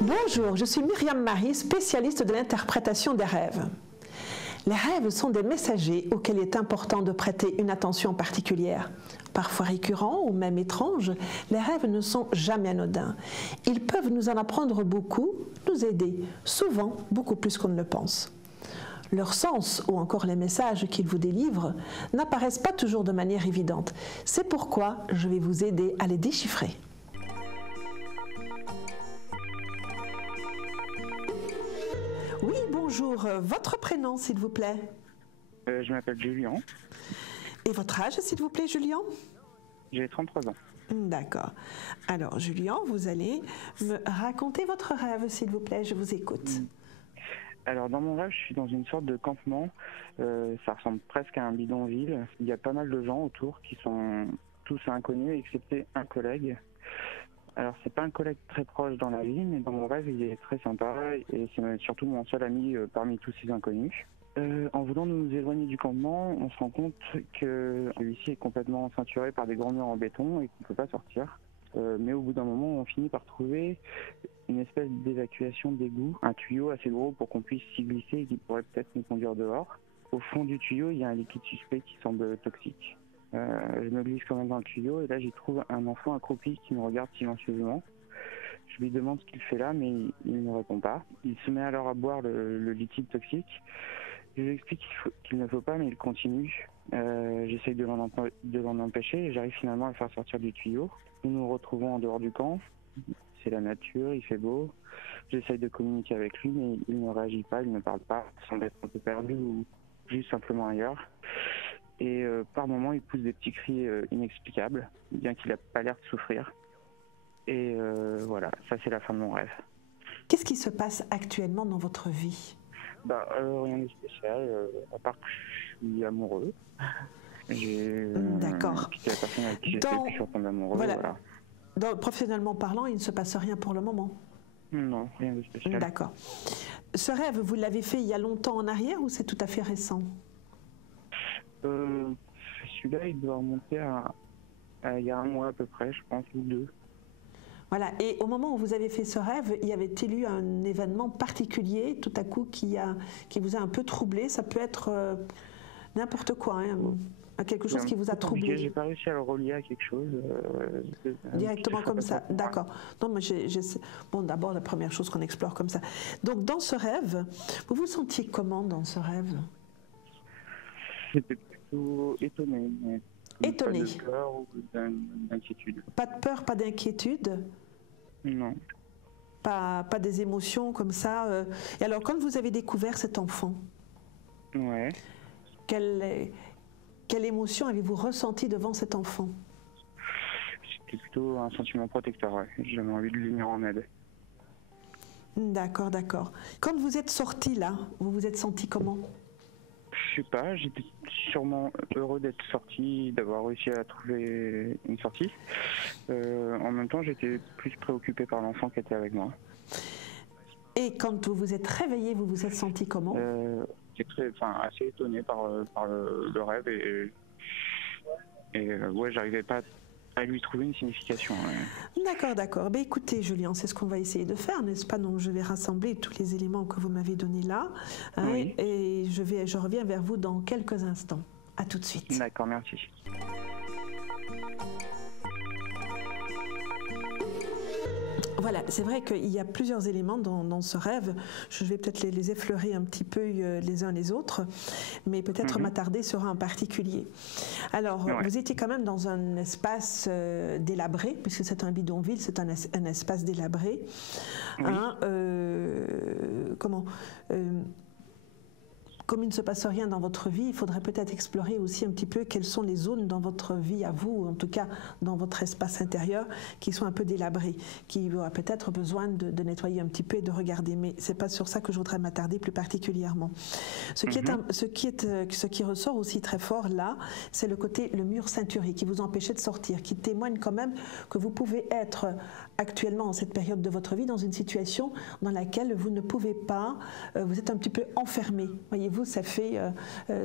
Bonjour, je suis Myriam Marie, spécialiste de l'interprétation des rêves. Les rêves sont des messagers auxquels il est important de prêter une attention particulière. Parfois récurrents ou même étranges, les rêves ne sont jamais anodins. Ils peuvent nous en apprendre beaucoup, nous aider, souvent beaucoup plus qu'on ne le pense. Leur sens ou encore les messages qu'ils vous délivrent n'apparaissent pas toujours de manière évidente. C'est pourquoi je vais vous aider à les déchiffrer. Oui, bonjour. Votre prénom, s'il vous plaît? Je m'appelle Julien. Et votre âge, s'il vous plaît, Julien? J'ai 33 ans. D'accord. Alors, Julien, vous allez me raconter votre rêve, s'il vous plaît. Je vous écoute. Alors, dans mon rêve, je suis dans une sorte de campement. Ça ressemble presque à un bidonville. Il y a pas mal de gens autour qui sont tous inconnus, excepté un collègue. Alors, c'est pas un collègue très proche dans la vie, mais dans mon rêve, il est très sympa et c'est surtout mon seul ami parmi tous ces inconnus. En voulant nous éloigner du campement, on se rend compte que celui-ci est complètement ceinturé par des grands murs en béton et qu'on ne peut pas sortir. Mais au bout d'un moment, on finit par trouver une espèce d'évacuation d'égout, un tuyau assez gros pour qu'on puisse s'y glisser et qui pourrait peut-être nous conduire dehors. Au fond du tuyau, il y a un liquide suspect qui semble toxique. Je me glisse quand même dans le tuyau et là j'y trouve un enfant accroupi qui me regarde silencieusement. Je lui demande ce qu'il fait là, mais il ne répond pas. Il se met alors à boire le liquide toxique. Je lui explique qu'il ne faut pas, mais il continue. J'essaye de l'en empêcher et j'arrive finalement à le faire sortir du tuyau. Nous nous retrouvons en dehors du camp. C'est la nature, il fait beau. J'essaye de communiquer avec lui, mais il ne réagit pas, il ne parle pas. Il semble être un peu perdu ou juste simplement ailleurs. Et par moments, il pousse des petits cris inexplicables, bien qu'il n'a pas l'air de souffrir. Et voilà, ça c'est la fin de mon rêve. Qu'est-ce qui se passe actuellement dans votre vie? Rien de spécial, à part que je suis amoureux. D'accord. C'est la personne avec qui j'étais, puis je suis en train d'amoureux. Voilà. Professionnellement parlant, il ne se passe rien pour le moment? Non, rien de spécial. D'accord. Ce rêve, vous l'avez fait il y a longtemps en arrière ou c'est tout à fait récent? Celui-là, il doit remonter à il y a un mois à peu près, je pense, ou deux. Voilà, et au moment où vous avez fait ce rêve, y avait-il eu un événement particulier, tout à coup, qui vous a un peu troublé? Ça peut être n'importe quoi, hein, quelque chose qui vous a troublé. J'ai pas réussi à le relier à quelque chose. Directement comme ça, d'accord. Non, mais bon, d'abord, la première chose qu'on explore comme ça. Donc, dans ce rêve, vous vous sentiez comment dans ce rêve? J'étais plutôt étonné. Étonné. Pas de peur ou d'inquiétude. Pas de peur, pas d'inquiétude? Non. Pas des émotions comme ça. Et alors, quand vous avez découvert cet enfant, ouais. Quelle émotion avez-vous ressenti devant cet enfant? C'était plutôt un sentiment protecteur, ouais. J'avais envie de lui venir en aide. D'accord, d'accord. Quand vous êtes sorti là, vous vous êtes senti comment? Je sais pas, j'étais sûrement heureux d'être sorti, d'avoir réussi à trouver une sortie. En même temps, j'étais plus préoccupé par l'enfant qui était avec moi. Et quand vous vous êtes réveillé, vous vous êtes senti comment? J'étais assez étonné par le rêve et ouais, j'arrivais pas à lui trouver une signification. Ouais. D'accord, d'accord. Ben écoutez, Julien, c'est ce qu'on va essayer de faire, n'est-ce pas? Donc, je vais rassembler tous les éléments que vous m'avez donnés là, hein, oui. Et je reviens vers vous dans quelques instants. À tout de suite. D'accord, merci. Voilà, c'est vrai qu'il y a plusieurs éléments dans ce rêve. Je vais peut-être les effleurer un petit peu les uns les autres, mais peut-être m'attarder sur un en particulier. Alors, ouais. Vous étiez quand même dans un espace délabré, puisque c'est un bidonville, c'est un espace délabré. Oui. Hein, comme il ne se passe rien dans votre vie, il faudrait peut-être explorer aussi un petit peu quelles sont les zones dans votre vie à vous, en tout cas dans votre espace intérieur, qui sont un peu délabrées, qui aura peut-être besoin de nettoyer un petit peu et de regarder. Mais c'est pas sur ça que je voudrais m'attarder plus particulièrement. Ce qui ressort aussi très fort là, c'est le mur ceinturé qui vous empêchait de sortir, qui témoigne quand même que vous pouvez être actuellement, en cette période de votre vie, dans une situation dans laquelle vous ne pouvez pas, vous êtes un petit peu enfermé. Voyez-vous, ça fait,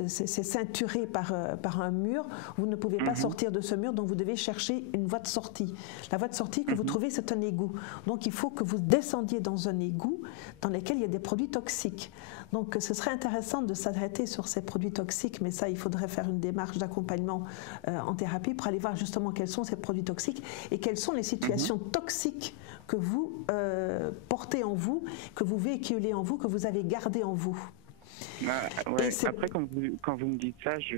c'est ceinturé par un mur. Vous ne pouvez pas sortir de ce mur, donc vous devez chercher une voie de sortie. La voie de sortie que vous trouvez, c'est un égout. Donc il faut que vous descendiez dans un égout dans lequel il y a des produits toxiques. Donc ce serait intéressant de s'arrêter sur ces produits toxiques, mais ça, il faudrait faire une démarche d'accompagnement en thérapie pour aller voir justement quels sont ces produits toxiques et quelles sont les situations toxiques que vous portez en vous, que vous véhiculez en vous, que vous avez gardées en vous. Ouais. Après, quand vous me dites ça, je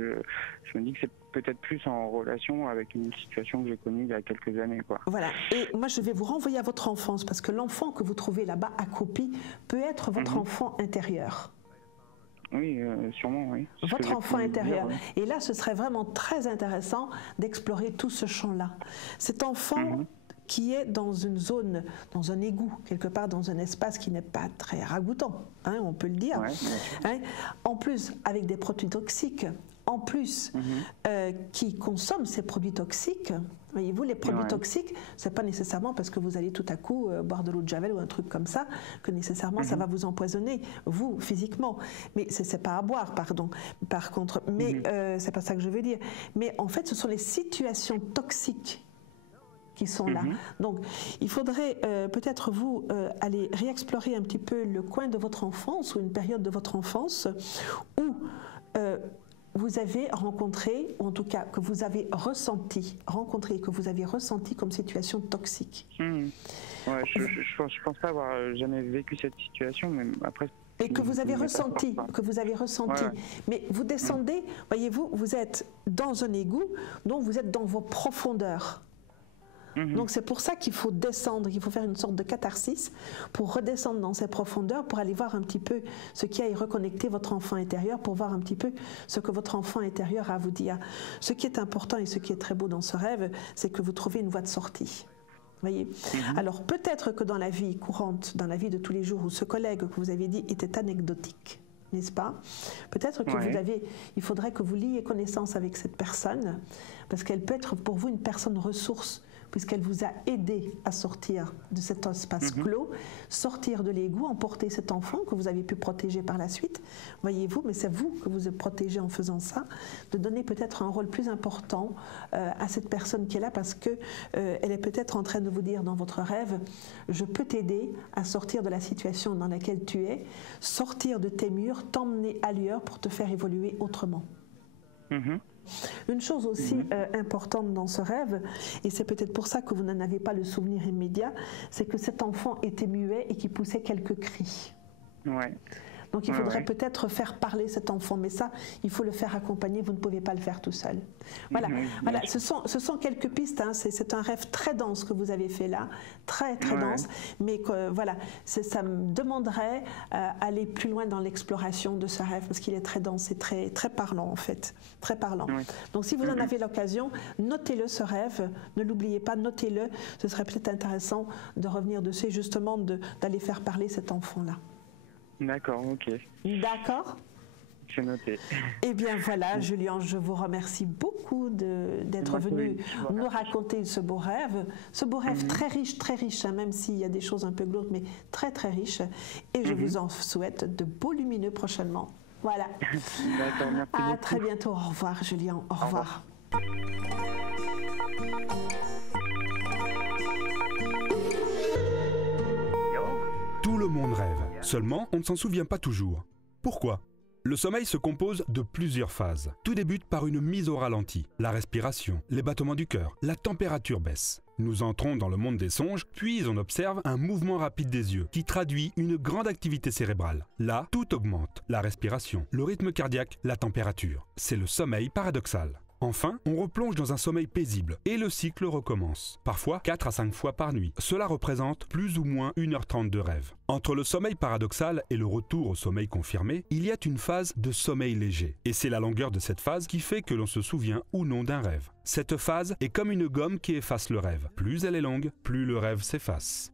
me dis que c'est peut-être plus en relation avec une situation que j'ai connue il y a quelques années, quoi. Voilà. Et moi, je vais vous renvoyer à votre enfance, parce que l'enfant que vous trouvez là-bas accroupi peut être votre enfant intérieur. Oui, sûrement, oui. Votre enfant intérieur. Dire, oui. Et là, ce serait vraiment très intéressant d'explorer tout ce champ-là. Cet enfant qui est dans une zone, dans un égout, quelque part dans un espace qui n'est pas très ragoûtant, hein, on peut le dire. Ouais, hein, en plus, avec des produits toxiques, en plus, qui consomment ces produits toxiques. Voyez-vous, les produits toxiques, c'est pas nécessairement parce que vous allez tout à coup boire de l'eau de Javel ou un truc comme ça, que nécessairement ça va vous empoisonner, vous, physiquement. Mais c'est pas à boire, pardon, par contre. Mais c'est pas ça que je veux dire. Mais en fait, ce sont les situations toxiques qui sont là. Donc, il faudrait peut-être vous aller réexplorer un petit peu le coin de votre enfance ou une période de votre enfance où vous avez rencontré, ou en tout cas que vous avez rencontré comme situation toxique. Ouais, je pense pas avoir jamais vécu cette situation, mais après... Et que vous avez ressenti, Mais vous descendez, voyez-vous, vous êtes dans un égout, donc vous êtes dans vos profondeurs. Donc c'est pour ça qu'il faut descendre, il faut faire une sorte de catharsis pour redescendre dans ces profondeurs, pour aller voir un petit peu ce qui a reconnecté votre enfant intérieur, pour voir un petit peu ce que votre enfant intérieur a à vous dire. Ce qui est important et ce qui est très beau dans ce rêve, c'est que vous trouvez une voie de sortie. Voyez. Alors peut-être que dans la vie courante, dans la vie de tous les jours, où ce collègue que vous avez dit était anecdotique, n'est-ce pas? Peut-être que il faudrait que vous liez connaissance avec cette personne, parce qu'elle peut être pour vous une personne ressource, puisqu'elle vous a aidé à sortir de cet espace clos, sortir de l'égout, emporter cet enfant que vous avez pu protéger par la suite, voyez-vous, mais c'est vous que vous êtes protégé en faisant ça, de donner peut-être un rôle plus important à cette personne qui est là, parce que elle est peut-être en train de vous dire dans votre rêve, je peux t'aider à sortir de la situation dans laquelle tu es, sortir de tes murs, t'emmener ailleurs pour te faire évoluer autrement. Une chose aussi importante dans ce rêve, et c'est peut-être pour ça que vous n'en avez pas le souvenir immédiat, c'est que cet enfant était muet et qui poussait quelques cris. Donc il faudrait peut-être faire parler cet enfant, mais ça, il faut le faire accompagner, vous ne pouvez pas le faire tout seul. Voilà, ce sont quelques pistes, hein. C'est un rêve très dense que vous avez fait là, très dense, mais que, voilà, ça me demanderait aller plus loin dans l'exploration de ce rêve, parce qu'il est très dense et très parlant en fait, très parlant. Donc si vous en avez l'occasion, notez-le ce rêve, ne l'oubliez pas, notez-le, ce serait peut-être intéressant de revenir dessus, justement d'aller faire parler cet enfant-là. D'accord, ok. D'accord. C'est noté. Eh bien voilà, Julien, je vous remercie beaucoup d'être venu nous raconter ce beau rêve. Ce beau rêve très riche, hein, même s'il y a des choses un peu glauques, mais très riche. Et je vous en souhaite de beaux lumineux prochainement. Voilà. D'accord, merci beaucoup. À très bientôt. Au revoir, Julien. Au revoir. Tout le monde rêve. Seulement, on ne s'en souvient pas toujours. Pourquoi ? Le sommeil se compose de plusieurs phases. Tout débute par une mise au ralenti. La respiration, les battements du cœur, la température baisse. Nous entrons dans le monde des songes, puis on observe un mouvement rapide des yeux qui traduit une grande activité cérébrale. Là, tout augmente. La respiration, le rythme cardiaque, la température. C'est le sommeil paradoxal. Enfin, on replonge dans un sommeil paisible et le cycle recommence. Parfois 4 à 5 fois par nuit. Cela représente plus ou moins 1h30 de rêve. Entre le sommeil paradoxal et le retour au sommeil confirmé, il y a une phase de sommeil léger. Et c'est la longueur de cette phase qui fait que l'on se souvient ou non d'un rêve. Cette phase est comme une gomme qui efface le rêve. Plus elle est longue, plus le rêve s'efface.